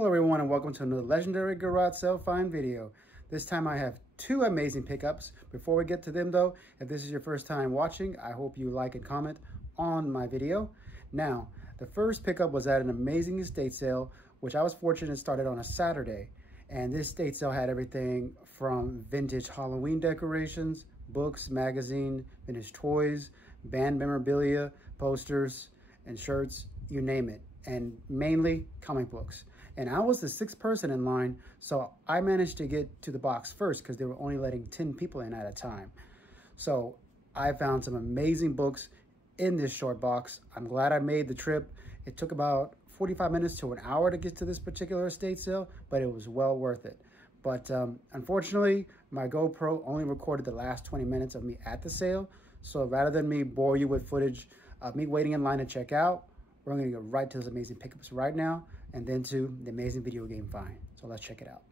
Hello everyone and welcome to another legendary garage sale find video. This time I have two amazing pickups. Before we get to them though, if this is your first time watching, I hope you like and comment on my video. Now, the first pickup was at an amazing estate sale, which I was fortunate started on a Saturday. And this estate sale had everything from vintage Halloween decorations, books, magazine, vintage toys, band memorabilia, posters, and shirts, you name it. And mainly comic books. And I was the sixth person in line, so I managed to get to the box first because they were only letting 10 people in at a time. So I found some amazing books in this short box. I'm glad I made the trip. It took about 45 minutes to an hour to get to this particular estate sale, but it was well worth it. But unfortunately, my GoPro only recorded the last 20 minutes of me at the sale. So rather than me bore you with footage of me waiting in line to check out, we're going to go right to those amazing pickups right now and then to the amazing video game find. So let's check it out.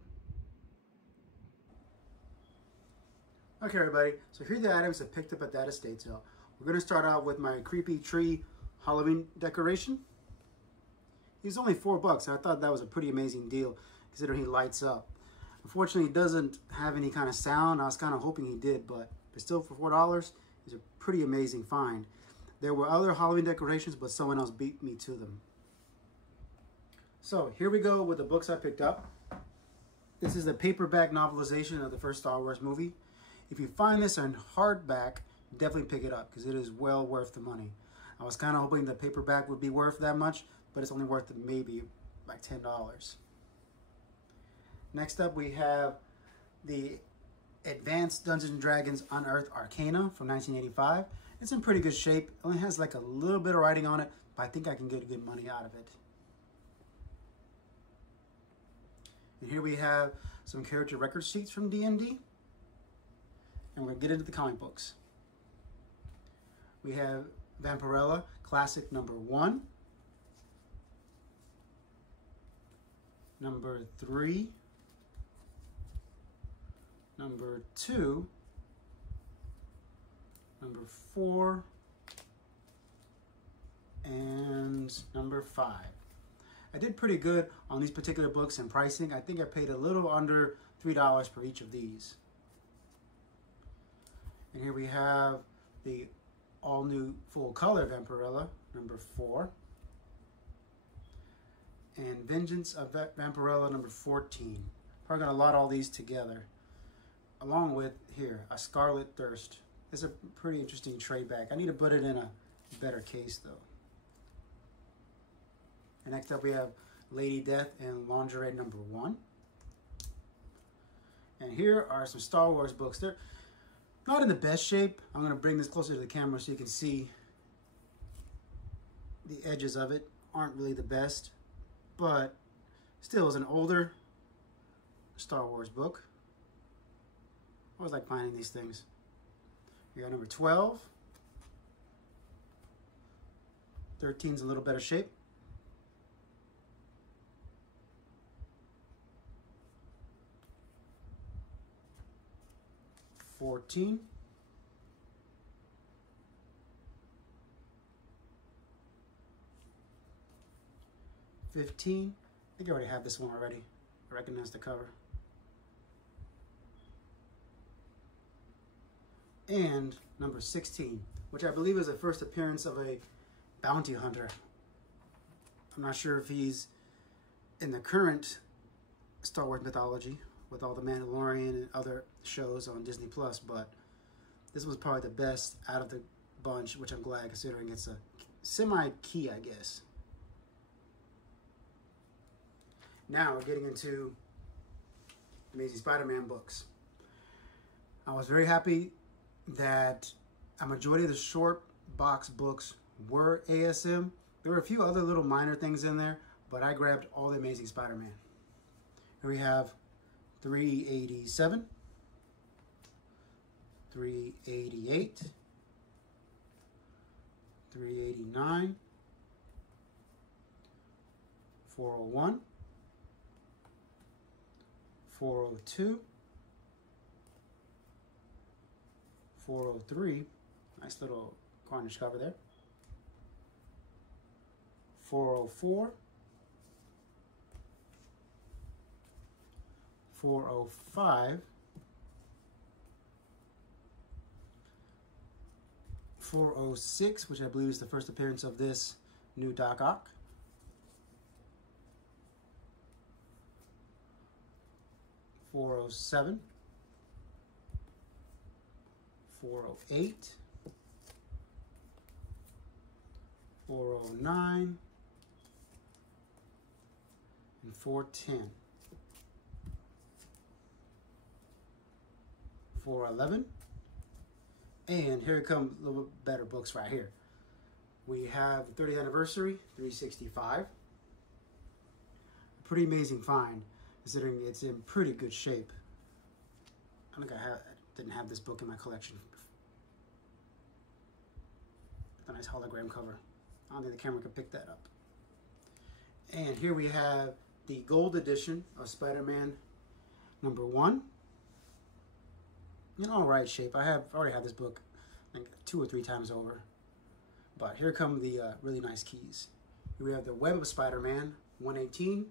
Okay, everybody. So here are the items I picked up at that estate sale. We're going to start out with my creepy tree Halloween decoration. He's only $4, and I thought that was a pretty amazing deal considering he lights up. Unfortunately, he doesn't have any kind of sound. I was kind of hoping he did, but still for $4, he's a pretty amazing find. There were other Halloween decorations, but someone else beat me to them. So here we go with the books I picked up. This is the paperback novelization of the first Star Wars movie. If you find this in hardback, definitely pick it up because it is well worth the money. I was kind of hoping the paperback would be worth that much, but it's only worth maybe like $10. Next up, we have the Advanced Dungeons & Dragons Unearthed Arcana from 1985. It's in pretty good shape. It only has like a little bit of writing on it, but I think I can get good money out of it. And here we have some character record sheets from D&D. And we're going to get into the comic books. We have Vampirella Classic number 1, number 3, number 2, number 4, and number 5. I did pretty good on these particular books and pricing. I think I paid a little under $3 for each of these. And here we have the all-new full-color Vampirella, number 4. And Vengeance of Vampirella, number 14. Probably gonna lot all these together. Along with, here, A Scarlet Thirst. It's a pretty interesting trade back. I need to put it in a better case, though. And next up, we have Lady Death and Lingerie number 1. And here are some Star Wars books. They're not in the best shape. I'm going to bring this closer to the camera so you can see the edges of it. Aren't really the best, but still is an older Star Wars book. I always like finding these things. We got number 12. 13's a little better shape. 14. 15. I think I already have this one already. I recognize the cover. And number 16, which I believe is the first appearance of a bounty hunter. I'm not sure if he's in the current Star Wars mythology with all the Mandalorian and other shows on Disney Plus, but this was probably the best out of the bunch, which I'm glad considering it's a semi-key, I guess. Now we're getting into Amazing Spider-Man books. I was very happy that a majority of the short box books were ASM. There were a few other little minor things in there, but I grabbed all the Amazing Spider-Man. Here we have 387, 388, 389, 401, 402, 403, nice little Carnage cover there, 404, 405, 406, which I believe is the first appearance of this new Doc Ock, 407, 408, 409, and 410. 411, and here come a little bit better books right here. We have the 30th anniversary, 365. A pretty amazing find, considering it's in pretty good shape. I think I didn't have this book in my collection. The nice hologram cover. I don't think the camera could pick that up. And here we have the gold edition of Spider-Man #1. In all right shape. I already have this book I think 2 or 3 times over. But here come the really nice keys. Here we have the Web of Spider-Man 118,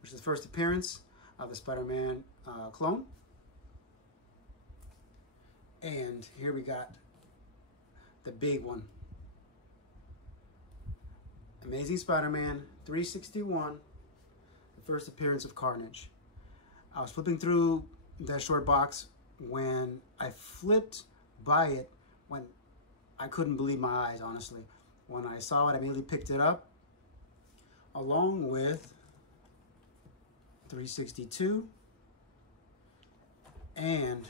which is the first appearance of the Spider-Man clone. And here we got the big one. Amazing Spider-Man 361, the first appearance of Carnage. I was flipping through that short box when I flipped by it, when I couldn't believe my eyes, honestly. When I saw it, I immediately picked it up, along with 362 and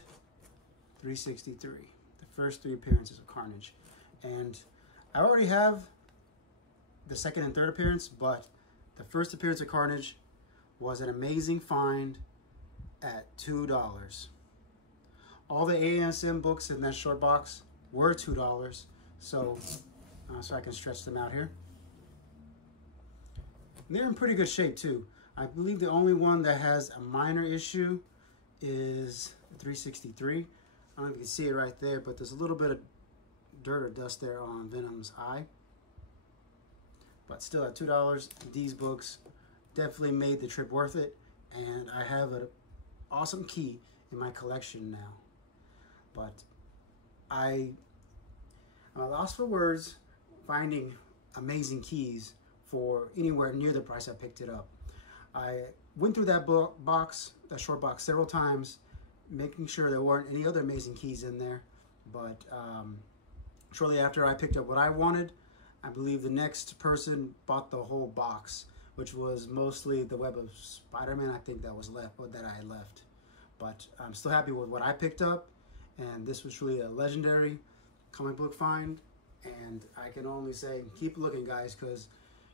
363, the first 3 appearances of Carnage. And I already have the second and third appearance, but the first appearance of Carnage was an amazing find at $2. All the ASM books in that short box were $2, so I can stretch them out here. And they're in pretty good shape too. I believe the only one that has a minor issue is 363. I don't know if you can see it right there, but there's a little bit of dirt or dust there on Venom's eye. But still at $2, these books definitely made the trip worth it, and I have an awesome key in my collection now. But I'm at a loss for words finding amazing keys for anywhere near the price I picked it up. I went through that that short box several times, making sure there weren't any other amazing keys in there. But shortly after I picked up what I wanted, I believe the next person bought the whole box, which was mostly the Web of Spider-Man. I think that was left, or that I left. But I'm still happy with what I picked up, and this was truly a legendary comic book find. And I can only say, keep looking, guys, because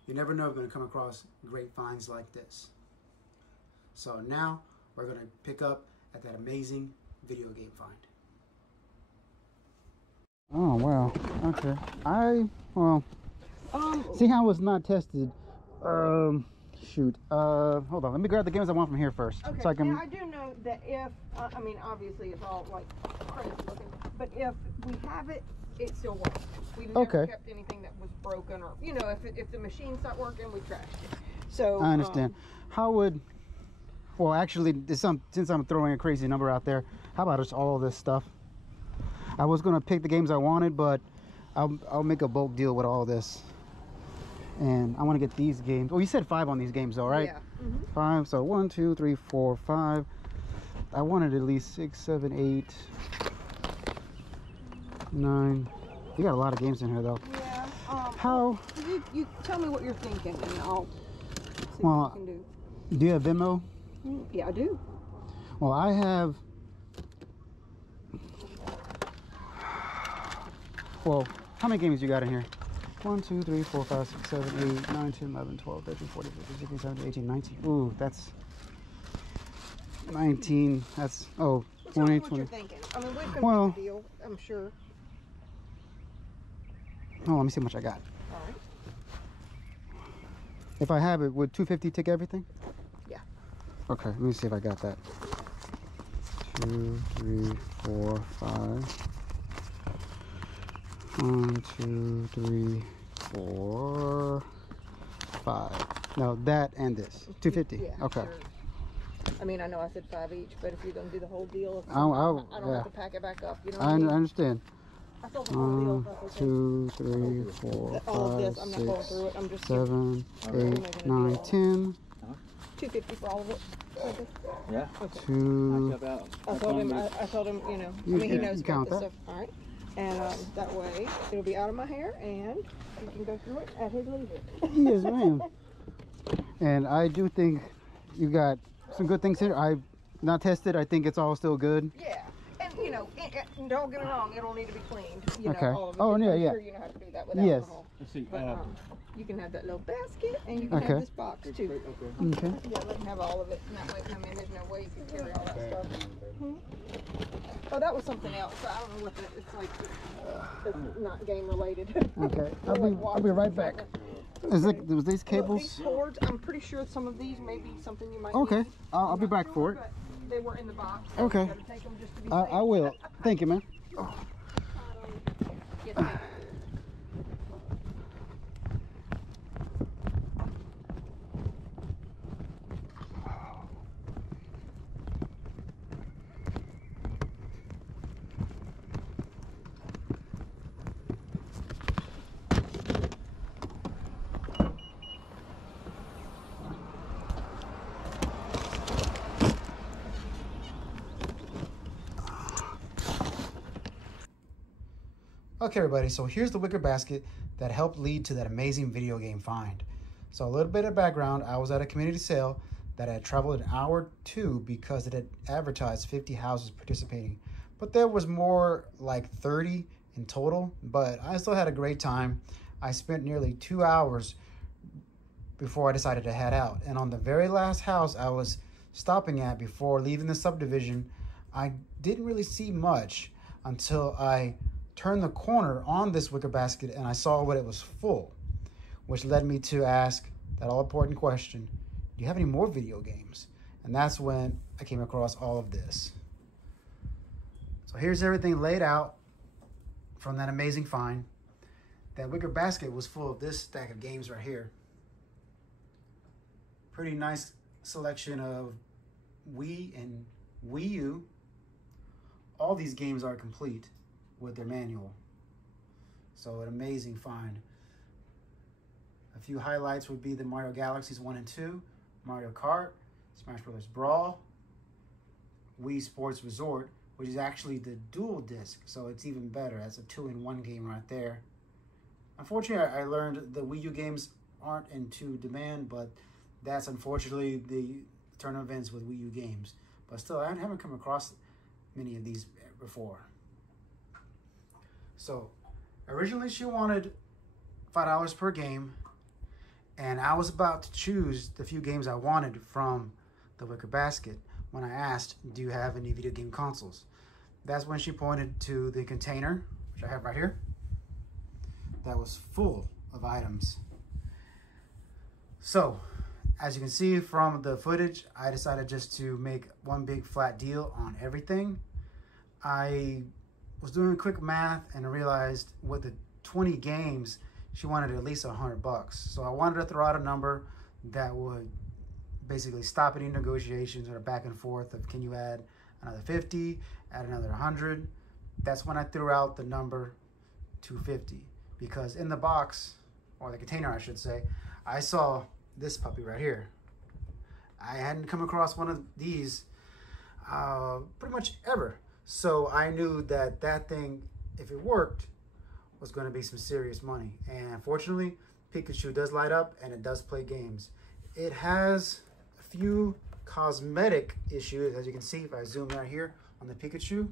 you never know if you're going to come across great finds like this. So now we're going to pick up at that amazing video game find. Oh, wow. Okay. See how it's not tested. Shoot. Hold on. Let me grab the games I want from here first. Okay. So I can... Now, I do know that if, I mean, obviously it's all like crazy looking, but if we have it, it still works. We never kept anything that was broken, or, you know, if the machine stopped working, we trashed it. So I understand. How would... Well, actually, since I'm throwing a crazy number out there, how about just all this stuff? I was going to pick the games I wanted, but I'll make a bulk deal with all this. And I want to get these games. Oh, you said 5 on these games, though, right? Yeah. Mm-hmm. 5. So 1, 2, 3, 4, 5. I wanted at least 6, 7, 8, 9. You got a lot of games in here, though. Yeah. How? You tell me what you're thinking, and I'll see what I can do. Do you have Venmo? Yeah, I do. Well, I have. Well, how many games you got in here? 1, 2, 3, 4, 5, 6, 7, 8, 9, 10, 11, 12, 13, 14, 15, 16, 17, 18, 19. Ooh, that's 19. That's, oh, 20, 20. You're thinking. I mean, we've come Well, to the deal, I'm sure. Oh, let me see how much I got. All right. If I have it, would 250 take everything? Yeah. Okay, let me see if I got that. 2, 3, 4, 5. 1, 2, 3, 4, 5. No, that and this. 250. Yeah, okay. Sure. I mean, I know I said 5 each, but if you're gonna do the whole deal, I don't have to pack it back up. You know what I mean? I understand. I sold the whole deal. That's okay. 2, 3, 4, All of 5, this, I'm not going through it. I'm just 7, 8, 9, 10. $250 for all of it. Okay. Yeah. Okay. I told him, you know, I mean, he knows about this that. stuff. All right. And that way, it'll be out of my hair, and you can go through it at his leisure. Yes, ma'am. And I do think you got some good things here. I've not tested. I think it's all still good. Yeah. And, you know, don't get me wrong, it'll need to be cleaned. You Okay. know, all of it. Oh, yeah, I'm yeah. sure you know how to do that without alcohol. Let's see. But you can have that little basket, and you can have this box, too. Okay. Yeah, let him have all of it. And that way, I mean, there's no way you can carry all that stuff. Oh, that was something else. I don't know what that, it's like, it's not game related. Okay. I'll be right back. Was these cables? These cords, I'm pretty sure some of these may be something you might Okay. need. I'll be back for it. But they were in the box. So Okay. you gotta take them just to be I will. Thank you, man. Yes, ma'am. Okay, everybody, so here's the wicker basket that helped lead to that amazing video game find. So a little bit of background, I was at a community sale that I had traveled an hour to because it had advertised 50 houses participating. But there was more like 30 in total, but I still had a great time. I spent nearly 2 hours before I decided to head out. And on the very last house I was stopping at before leaving the subdivision, I didn't really see much until I turned the corner on this wicker basket and I saw what it was full, which led me to ask that all-important question, do you have any more video games? And that's when I came across all of this. So here's everything laid out from that amazing find. That wicker basket was full of this stack of games right here. Pretty nice selection of Wii and Wii U. All these games are complete with their manual. So an amazing find. A few highlights would be the Mario Galaxies 1 and 2, Mario Kart, Smash Bros. Brawl, Wii Sports Resort, which is actually the dual disc, so it's even better. That's a 2-in-1 game right there. Unfortunately, I learned the Wii U games aren't into demand, but that's unfortunately the turn of events with Wii U games. But still, I haven't come across many of these before. So originally she wanted $5 per game, and I was about to choose the few games I wanted from the wicker basket when I asked, do you have any video game consoles? That's when she pointed to the container, which I have right here, that was full of items. So as you can see from the footage, I decided just to make one big flat deal on everything. I was doing quick math and realized with the 20 games, she wanted at least $100. So I wanted to throw out a number that would basically stop any negotiations or back and forth of, can you add another 50, add another 100? That's when I threw out the number 250, because in the box, or the container I should say, I saw this puppy right here. I hadn't come across one of these pretty much ever. So I knew that that thing, if it worked, was going to be some serious money. And unfortunately, Pikachu does light up and it does play games. It has a few cosmetic issues, as you can see if I zoom right here on the Pikachu.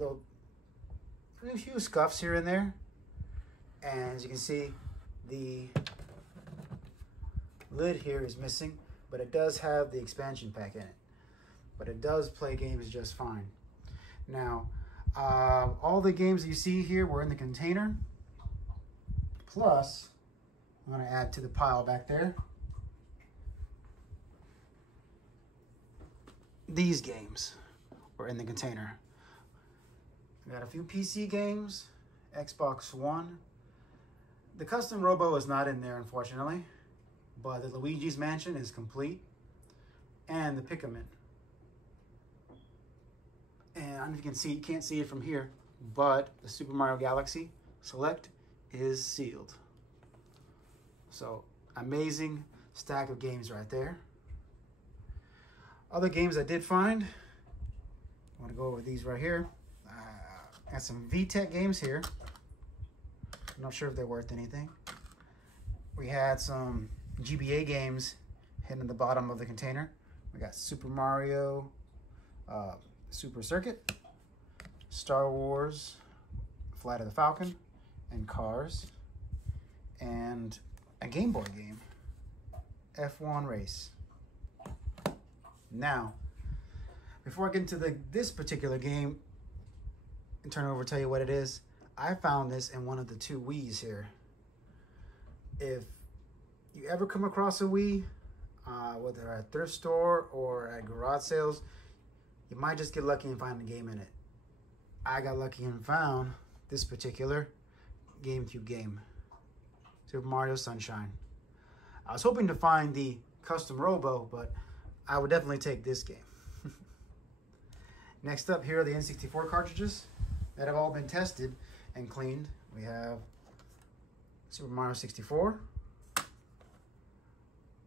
A few scuffs here and there. And as you can see, the lid here is missing, but it does have the expansion pack in it. But it does play games just fine. Now, all the games that you see here were in the container. Plus, I'm going to add to the pile back there these games were in the container. I got a few PC games, Xbox One. The custom Robo is not in there, unfortunately, but the Luigi's Mansion is complete. and the Pikmin. And I don't know if you can see, you can't see it from here, but the Super Mario Galaxy Select is sealed. So amazing stack of games right there. Other games I did find, I want to go over these right here. Got some VTech games here. I'm not sure if they're worth anything. We had some GBA games hidden in the bottom of the container. We got Super Mario, Super Circuit, Star Wars, Flight of the Falcon, and Cars, and a Game Boy game, F1 Race. Now, before I get into this particular game and turn it over and tell you what it is, I found this in one of the 2 Wiis here. If you ever come across a Wii, whether at a thrift store or at garage sales, you might just get lucky and find a game in it. I got lucky and found this particular GameCube game, Super Mario Sunshine. I was hoping to find the custom Robo, but I would definitely take this game. Next up, here are the N64 cartridges that have all been tested and cleaned. We have Super Mario 64,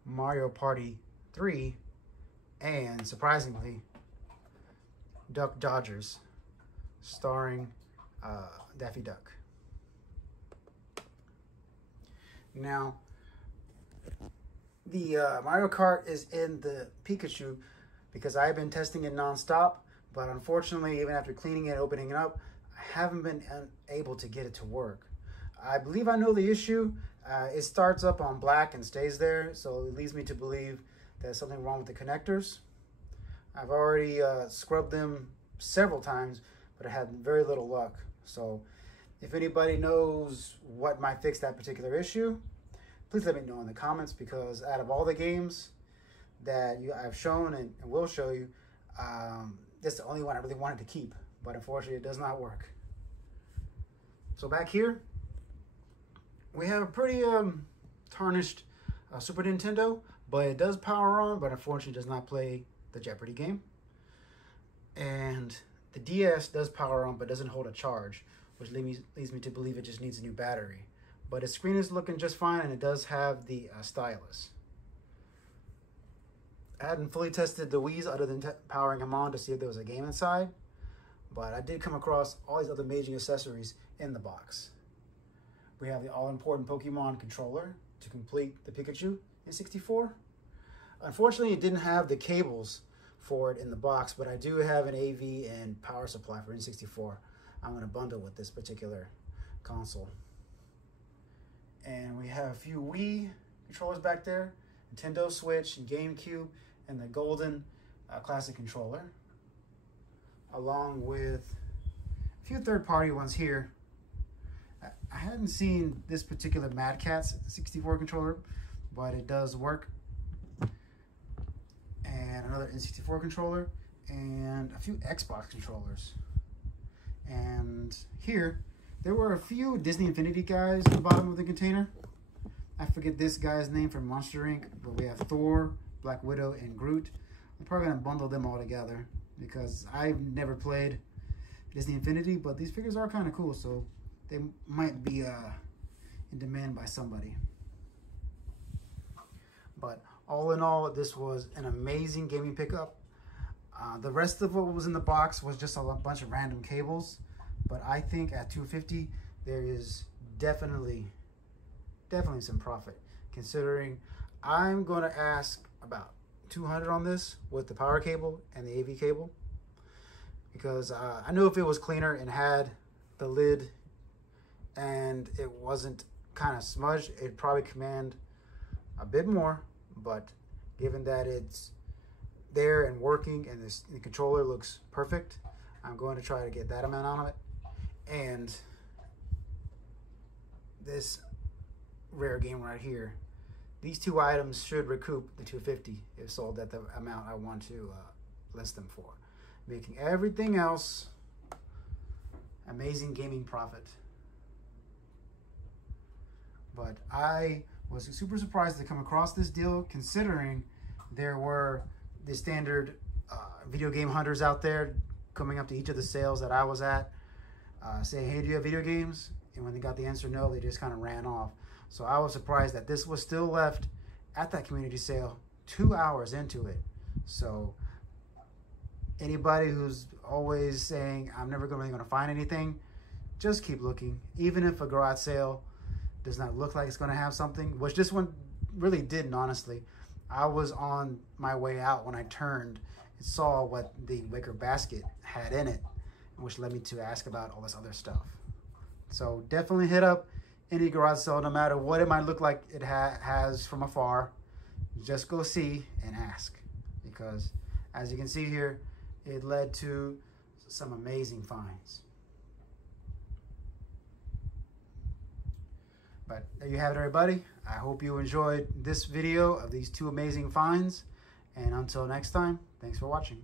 Mario Party 3, and surprisingly, Duck Dodgers, starring Daffy Duck. Now, the Mario Kart is in the Pikachu because I've been testing it non-stop, but unfortunately, even after cleaning it and opening it up, I haven't been able to get it to work. I believe I know the issue. It starts up on black and stays there, so it leads me to believe there's something wrong with the connectors. I've already scrubbed them several times, but I had very little luck. So if anybody knows what might fix that particular issue, please let me know in the comments, because out of all the games that I've shown and will show you, this is the only one I really wanted to keep, but unfortunately it does not work. So back here, we have a pretty tarnished Super Nintendo, but it does power on, but unfortunately does not play the Jeopardy game. And the DS does power on, but doesn't hold a charge, which leads me to believe it just needs a new battery. But its screen is looking just fine, and it does have the stylus. I hadn't fully tested the Wiis other than powering them on to see if there was a game inside, but I did come across all these other amazing accessories in the box. We have the all-important Pokemon controller to complete the Pikachu in 64. Unfortunately, it didn't have the cables for it in the box, but I do have an AV and power supply for N64 I'm going to bundle with this particular console. And we have a few Wii controllers back there, Nintendo Switch and GameCube, and the golden classic controller, along with a few third-party ones here. I hadn't seen this particular Mad Catz 64 controller, but it does work. And another N64 controller, and a few Xbox controllers. And here, there were a few Disney Infinity guys at the bottom of the container. I forget this guy's name from Monster Inc., but we have Thor, Black Widow, and Groot. I'm probably going to bundle them all together because I've never played Disney Infinity, but these figures are kind of cool, so they might be in demand by somebody. But all in all, this was an amazing gaming pickup. The rest of what was in the box was just a bunch of random cables, but I think at $250 there is definitely some profit, considering I'm going to ask about $200 on this with the power cable and the AV cable, because I know if it was cleaner and had the lid and it wasn't kind of smudged, it'd probably command a bit more. But given that it's there and working and the controller looks perfect, I'm going to try to get that amount on it. And this rare game right here, these two items should recoup the $250 if sold at the amount I want to list them for, making everything else amazing gaming profit. But I was super surprised to come across this deal, considering there were the standard video game hunters out there coming up to each of the sales that I was at, saying, hey, do you have video games? And when they got the answer no, they just kind of ran off. So I was surprised that this was still left at that community sale 2 hours into it. So anybody who's always saying, I'm never really going to find anything, just keep looking. Even if a garage sale does not look like it's going to have something, which this one really didn't, honestly. I was on my way out when I turned and saw what the wicker basket had in it, which led me to ask about all this other stuff. So definitely hit up any garage sale, no matter what it might look like it has from afar. Just go see and ask, because as you can see here, it led to some amazing finds. But there you have it, everybody. I hope you enjoyed this video of these two amazing finds. And until next time, thanks for watching.